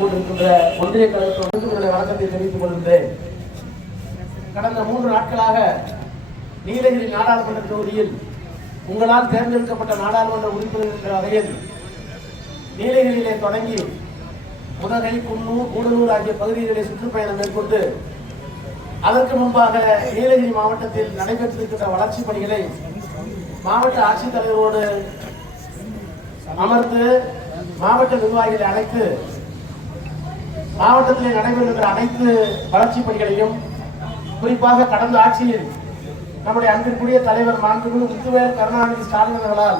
கொண்டிருக்கின்ற ஒன்றிய கழகத்தோடு வழக்கத்தை தெரிவித்துக் கொள்கின்றேன். கடந்த 3 நாட்களாக நீலகிரி நாடாளுமன்ற தொகுதியில் உங்களால் தேர்ந்தெடுக்கப்பட்ட நாடாளுமன்ற உறுப்பினர் என்ற வகையில் நீலகிரியிலே தொடங்கி உதகை, குன்னூர், கூடலூர் ஆகிய பகுதிகளிலே சுற்றுப்பயணம் மேற்கொண்டு அதற்கு முன்பாக நீலகிரி மாவட்டத்தில் நடைபெற்றிருக்கின்ற வளர்ச்சிப் பணிகளை மாவட்ட ஆட்சித்தலைவரோடு அமர்ந்து மாவட்ட நிர்வாகிகளை அழைத்து மாவட்டத்தில் நடைபெறுகின்ற அனைத்து வளர்ச்சிப் பணிகளையும் குறிப்பாக கடந்த ஆட்சியில் நம்முடைய அன்பிற்குரிய தலைவர் மாண்புமிகு முத்துவேல் கருணாநிதி ஸ்டாலின் அவர்களால்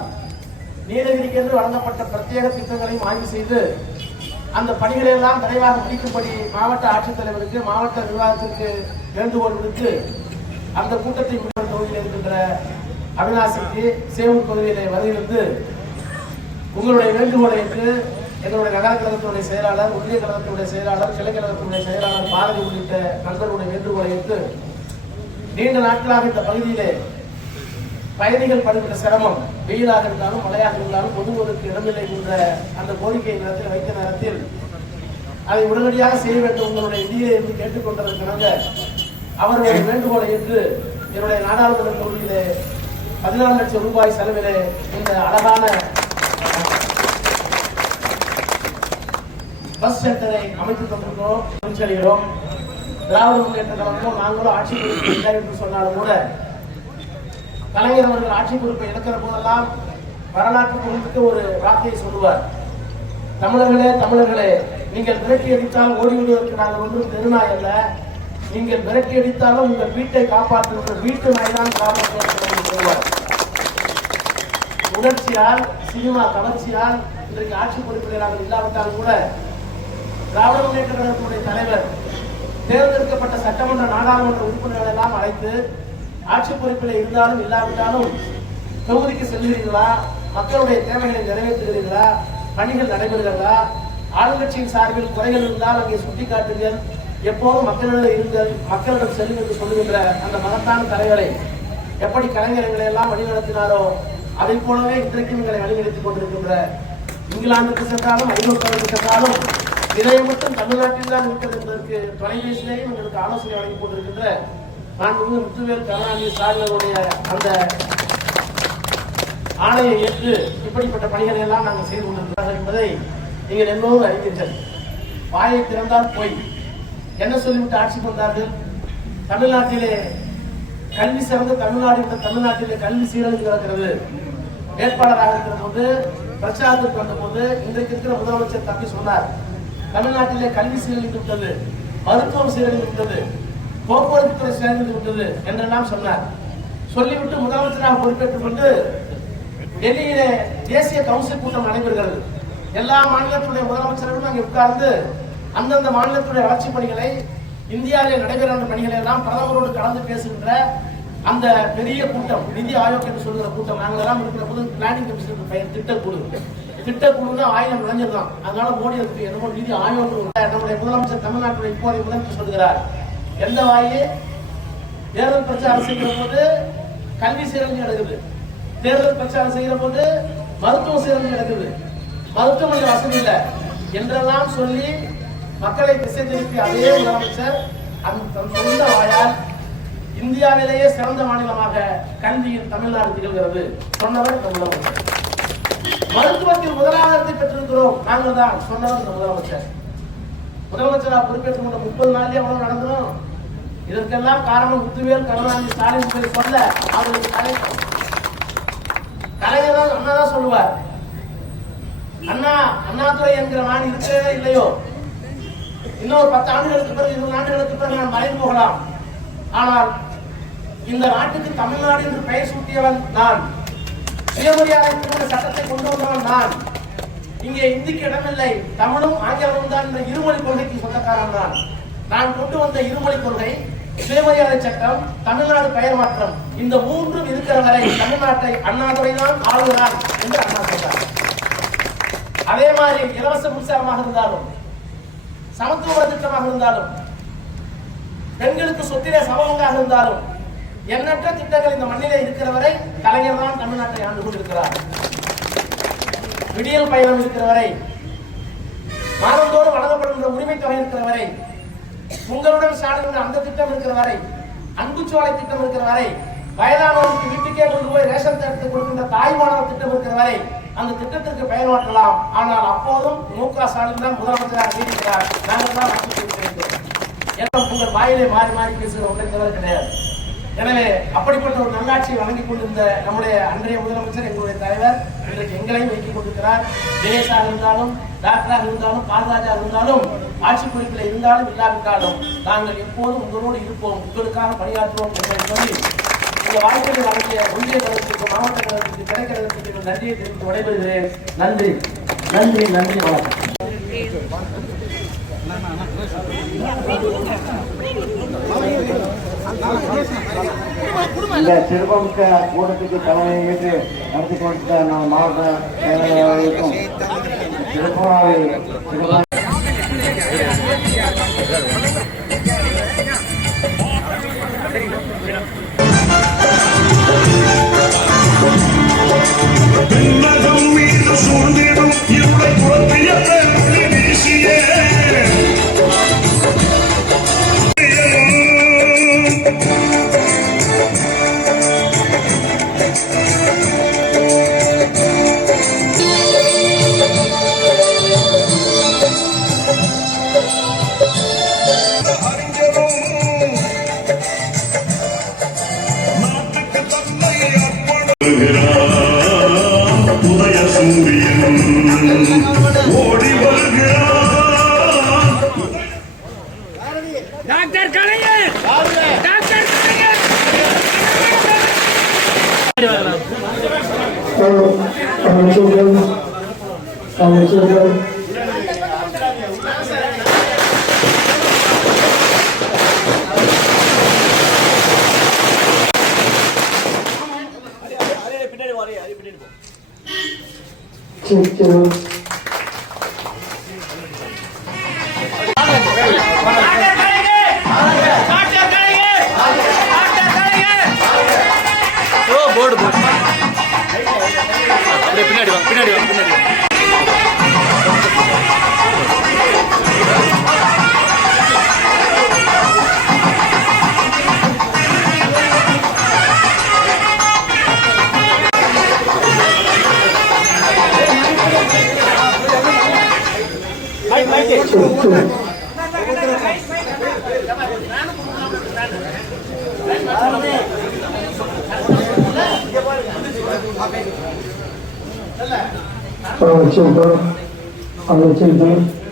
நீலகிரிக்கு என்று வழங்கப்பட்ட பிரத்யேக திட்டங்களையும் ஆய்வு செய்து அந்த பணிகளை எல்லாம் விரைவாக முடிக்கும்படி மாவட்ட ஆட்சித்தலைவருக்கு மாவட்ட நிர்வாகத்திற்கு வேண்டுகோள் விடுத்து அந்த கூட்டத்தை முடிவு தொகுதியில் இருக்கின்ற அவிநாசிக்கு சேவூர் பகுதியிலே வருகிறது. உங்களுடைய வேண்டுகோளை ஏற்று எங்களுடைய நகர கழகத்தினுடைய செயலாளர், ஒன்றிய கழகத்தினுடைய செயலாளர், கிளை கழகத்தினுடைய செயலாளர் பாரதி உள்ளிட்ட நண்பர்களுடைய வேண்டுகோளை ஏற்று நீண்ட நாட்களாக இந்த பகுதியிலே பயணிகள் படுகின்ற சிரமம், வெயிலாக இருந்தாலும் மழையாக இருந்தாலும் பொதுவதற்கு இடமில்லை என்ற அந்த கோரிக்கை நேரத்தில் வைத்த நேரத்தில் அதை உடனடியாக செய்ய வேண்டும் உங்களுடைய நிதியை என்று கேட்டுக்கொண்டதற்காக அவருடைய வேண்டுகோளை ஏற்று என்னுடைய நாடாளுமன்ற தொகுதியிலே 14 லட்சம் ரூபாய் செலவிலே இந்த அழகான பஸ் சென்டரை அமைத்துக் கொண்டிருக்கிறோம். மகிழ்ச்சியடைகிறோம். திராவிட முன்னேற்ற கழகமும் நாங்களும் ஆட்சி பொறுப்பு இல்லை என்று சொன்னாலும் கூட கலைஞர் அவர்கள் ஆட்சி பொறுப்பை இழக்கிற போதெல்லாம் வரலாற்று குறிப்பிட்டு ஒரு வார்த்தையை சொல்லுவார். தமிழர்களே தமிழர்களே, நீங்கள் விரட்டி அடித்தால் ஓடிவிடுவதற்கு நாங்கள் ஒன்றும் தெருநாய் அல்ல, நீங்கள் விரட்டி அடித்தாலும் உங்கள் வீட்டை காப்பாற்றுகின்ற வீட்டு நாய் தான் காப்பாற்றுவது சொல்வார். உணர்ச்சியால், சினிமா கவர்ச்சியால் இன்றைக்கு ஆட்சி பொறுப்பில் நாங்கள் இல்லாவிட்டாலும் கூட திராவிட முன்னேற்ற கழகத்தினுடைய தலைவர் தேர்ந்தெடுக்கப்பட்ட சட்டமன்ற நாடாளுமன்ற உறுப்பினர்கள் எல்லாம் அழைத்து ஆட்சி பொறுப்பில் இருந்தாலும் இல்லாவிட்டாலும் தொகுதிக்கு செல்கிறீர்களா, மக்களுடைய தேவைகளை நிறைவேற்றுகிறீர்களா, பணிகள் நடைபெறுகிறதா, ஆளுங்கட்சியின் சார்பில் குறைகள் இருந்தால் அங்கே சுட்டிக்காட்டுங்கள், எப்போதும் மக்களிடம் இருங்கள், மக்களிடம் செல்லும் என்று சொல்லுகின்ற அந்த மகத்தான தலைவரை எப்படி கலைஞர்களை எல்லாம் வழிநடத்தினாரோ அதை போலவே இன்றைக்கும் எங்களை வழிநடத்திக் கொண்டிருக்கின்ற இங்கிலாந்துக்கு சென்றாலும் ஐரோப்பாவுக்கு சென்றாலும் இதயம் மட்டும் தமிழ்நாட்டில் தான் இருக்கிறது என்பதற்கு தொலைபேசியிலேயும் எங்களுக்கு ஆலோசனை வழங்கிக் கொண்டிருக்கின்ற மாண்புமிகு முத்துவேல் கருணாநிதி ஸ்டாலினுடைய அந்த ஆணையை ஏற்று இப்படிப்பட்ட பணிகளை எல்லாம் நாங்கள் செய்து கொண்டிருக்கிறார்கள் என்பதை நீங்கள் எல்லோரும் அறிவீர்கள். வாயை திறந்தால் போய் என்ன சொல்லிவிட்டு ஆட்சி கொண்டார்கள்? தமிழ்நாட்டிலே கல்வி சிறந்த தமிழ்நாடு என்ற தமிழ்நாட்டிலே கல்வி சீரழிந்து கிடக்கிறது. வேட்பாளராக இருக்கிற போது பிரச்சாரத்திற்கு வந்த போது இன்றைக்கு இருக்கிற முதலமைச்சர் தப்பி சொன்னார், தமிழ்நாட்டிலே கல்வி சீரழிந்து விட்டது, மருத்துவம் சீரழிந்து விட்டது, போக்குவரத்து துறை சீரழிந்து விட்டது என்றெல்லாம் சொன்னார். சொல்லிவிட்டு முதலமைச்சராக பொறுப்பேற்றுக் கொண்டு டெல்லியிலே தேசிய கவுன்சில் கூட்டம் நடைபெறுகிறது. எல்லா மாநிலத்துடைய முதலமைச்சர்களும் அங்கே உட்கார்ந்து அந்தந்த மாநிலத்துடைய வளர்ச்சிப் பணிகளை, இந்தியாவிலே நடைபெறுகின்ற பணிகளை எல்லாம் பிரதமரோடு கலந்து பேசுகின்ற அந்த பெரிய கூட்டம், நிதி ஆயோக் என்று சொல்கிற கூட்டம். நாங்கள் எல்லாம் இருக்கிற போது பிளானிங் கமிஷன் பெயர் திட்டக்குழு தான் 1000 இளைஞர் தான். அதனால மோடி அதுக்கு என்னமோ நிதி ஆயோக். நம்முடைய முதலமைச்சர் தமிழ்நாட்டுடைய இப்போதைய முதலமைச்சர் சொல்கிறார், எந்த வாயே தேர்தல் பிரச்சாரம் செய்கிற போது கல்வி சீரழிஞ்சு கிடக்குது, தேர்தல் பிரச்சாரம் செய்கிற போது மருத்துவ சீரழிஞ்சு கிடக்குது, மருத்துவமனை வசதி இல்லை என்றெல்லாம் சொல்லி மக்களை திசை திருப்பி அதே முதலமைச்சர் அந்த சொந்த வாயால் இந்தியாவிலேயே சிறந்த மாநிலமாக கல்வியில் தமிழ்நாடு திகழ்கிறது சொன்னவர் இந்த முதலமைச்சர். மருத்துவத்தில் முதலாவது பெற்றிருக்கிறோம் நாங்கள் தான் சொன்னவர் இந்த முதலமைச்சர். முதலமைச்சராக பொறுப்பேற்றுக் கொண்ட 30 நாளிலே அவ்வளவு நடந்தோம். இதற்கெல்லாம் காரணம் முத்துவேல் கருணாநிதி ஸ்டாலின் சொல்ல அவருக்கு கலைஞர் தான் அண்ணா தான் சொல்லுவார். அண்ணாதுரை என்கிற நான் இருக்கிறதே இல்லையோ, இன்னொரு 10 ஆண்டுகளுக்கு பிறகு 20 ஆண்டுகளுக்கு பிறகு நான் மறைந்து போகலாம், ஆனால் இந்த நாட்டுக்கு தமிழ்நாடு என்று பெயர் சூட்டியவன் நான், சுயமரியாதை சட்டத்தை கொண்டு வந்தவன் நான், இங்கே இந்திக்கு இடமில்லை, தமிழும் ஆங்கிலமும் தான் இந்த இருமொழி கொள்கைக்கு சொந்தக்காரன் தான். நான் கொண்டு வந்த இருமொழி கொள்கை, சுயமரியாதை சட்டம், தமிழ்நாடு பெயர் மாற்றம், இந்த மூன்றும் இருக்கிற வரை தமிழ்நாட்டை அண்ணாதுரை தான் ஆளுகிறார் என்று அண்ணா சொன்னார். அதே மாதிரி இலவச மின்சாரமாக இருந்தாலும், சமத்துவ திட்டமாக இருந்தாலும், பெண்களுக்கு சொத்திலே சமமாக இருந்தாலும், எண்ணற்ற திட்டங்கள் இந்த மண்ணிலே இருக்கிற வரை கலைஞர் தான் தமிழ்நாட்டை ஆண்டு கொண்டிருக்கிறார். விடியல் பயணம் இருக்கிற வரை மாதந்தோறும் வழங்கப்படுகின்ற உரிமை தொகை இருக்கிற வரை, உங்களுடன் சாடுகின்ற அந்த திட்டம் இருக்கிற வரை, அன்புச்சோலை திட்டம் இருக்கிற வரை, வயதானவருக்கு வீட்டுக்கே கொண்டு போய் ரேஷன் எடுத்து கொடுக்கின்ற தாய்மானவர் திட்டம் இருக்கிற வரை அந்த திட்டத்திற்கு பயன்படுத்தலாம். ஆனால் அப்போதும் மு.க. ஸ்டாலின் தான் முதலமைச்சராக இருக்கிறார். நாங்கள் தான் ஆட்சி செய்கிறோம். ஏன்னா உங்கள் வாயிலே மாறி மாறி பேசுகிற ஒன்றை தவிர கிடையாது. எனவே அப்படிப்பட்ட ஒரு நல்லாட்சியை வழங்கிக் கொண்டிருந்த நம்முடைய அன்றைய முதலமைச்சர், எங்களுடைய தலைவர், இன்றைக்கு எங்களையும் வைத்துக் கொண்டிருக்கிறார். தினேஷாக இருந்தாலும், டாக்டராக இருந்தாலும், பால்ராஜா இருந்தாலும், ஆட்சி குறிப்பில் இருந்தாலும் இல்லாவிட்டாலும் நாங்கள் எப்போதும் உங்களோடு இருப்போம், உங்களுக்காக பணியாற்றுவோம் என்பதை சொல்லி இந்த வாய்ப்பை வழங்கிய ஒன்றிய கழகத்திற்கு, மாவட்ட கழகத்திற்கு, கிளைக்கழகத்திற்கு நன்றியை தெரிவித்து விடைபெறுகிறேன். நன்றி, நன்றி, நன்றி, வணக்கம். இந்த சிறப்புமிக்க கூட்டத்துக்கு தலைமை ஏற்று நடத்தி கொண்ட நம்ம மாவட்ட செயலாளர்களுக்கும் சிறப்பாக உதய சூரியன் ஓடி வருகிறார். டாக்டர் கலைஞர், டாக்டர் கலைஞர். போர்டு போர்டு அப்படியே பின்னாடி வாங்க, பின்னாடி வாங்க, பின்னாடி வாங்க. Children,